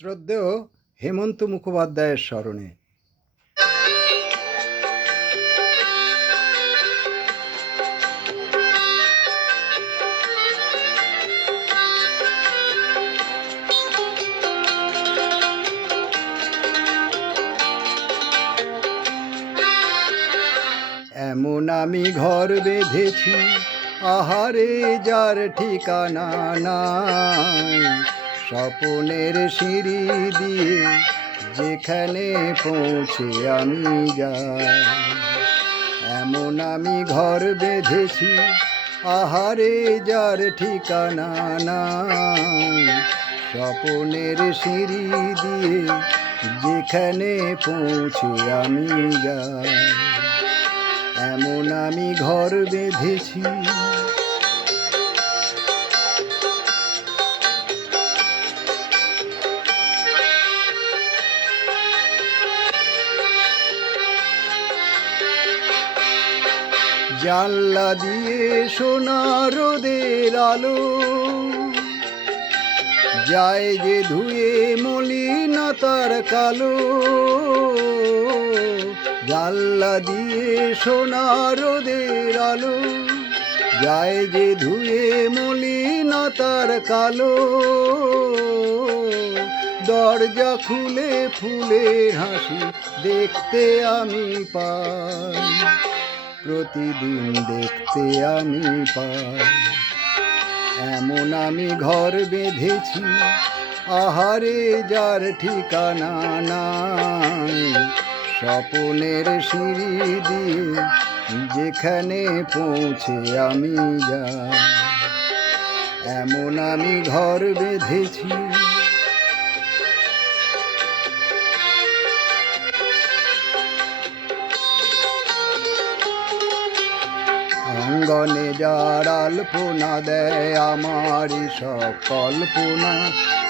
শ্রদ্ধেয় হেমন্ত মুখোপাধ্যায়ের স্মরণে। এমন আমি ঘর বেঁধেছি, আহারে যার ঠিকানা নাই, স্বপনের সিঁড়ি দিয়ে যেখানে পৌঁছে আমি যাই। এমন আমি ঘর বেঁধেছি, আহারে যার ঠিকানা নাই, স্বপনের সিঁড়ি দিয়ে যেখানে পৌঁছে আমি যাই। এমন আমি ঘর বেঁধেছি। জানলা দিয়ে সোনা রোদের আলো যায় যে ধুয়ে মলিনতার কালো। জানলা দিয়ে সোনা রোদের আলো যায় যে ধুয়ে মলিনতার কালো। দরজা খুলে ফুলের হাসি দেখতে আমি পাই, প্রতিদিন দেখতে আমি পাই। এমন আমি ঘর বেঁধেছি, আহারে যার ঠিকানা নাই, স্বপনের সিঁড়ি দিয়ে যেখানে পৌঁছে আমি যাই। এমন আমি ঘর বেঁধেছি। অঙ্গনে যার আলপনা দেয় আমারই সব কল্পনা,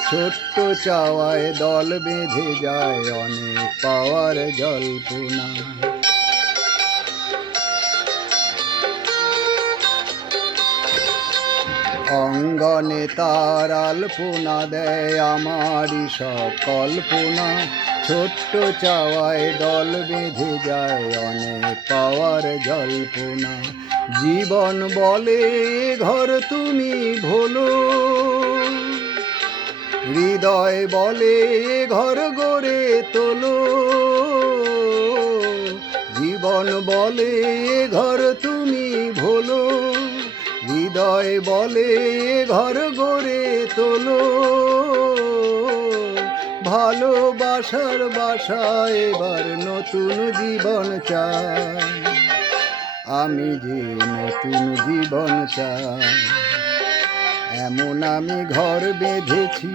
ছোট্ট চাওয়ায় দল বেঁধে যায় অনেক পাওয়ার জল্পনা। অঙ্গনে তার আলপনা দেয় আমারই সব কল্পনা, ছোট্ট চাওয়ায় দল বেঁধে যায় অনেক পাওয়ার জল্পনা। জীবন বলে ঘর তুমি ভোলো, হৃদয় বলে ঘর গড়ে তোলো। জীবন বলে ঘর তুমি ভোলো, হৃদয় বলে ঘর গড়ে তোলো। ভালোবাসার বাসায় এবার নতুন জীবন চাই, আমি যে নতুন জীবন চাই। এমন আমি ঘর বেঁধেছি,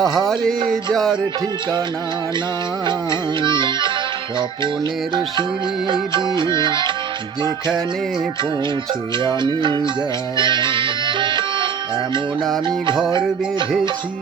আহারে যার ঠিকানা নাই, স্বপনের সিঁড়ি দিয়ে যেখানে পৌঁছে আমি যাই। এমন আমি ঘর বেঁধেছি।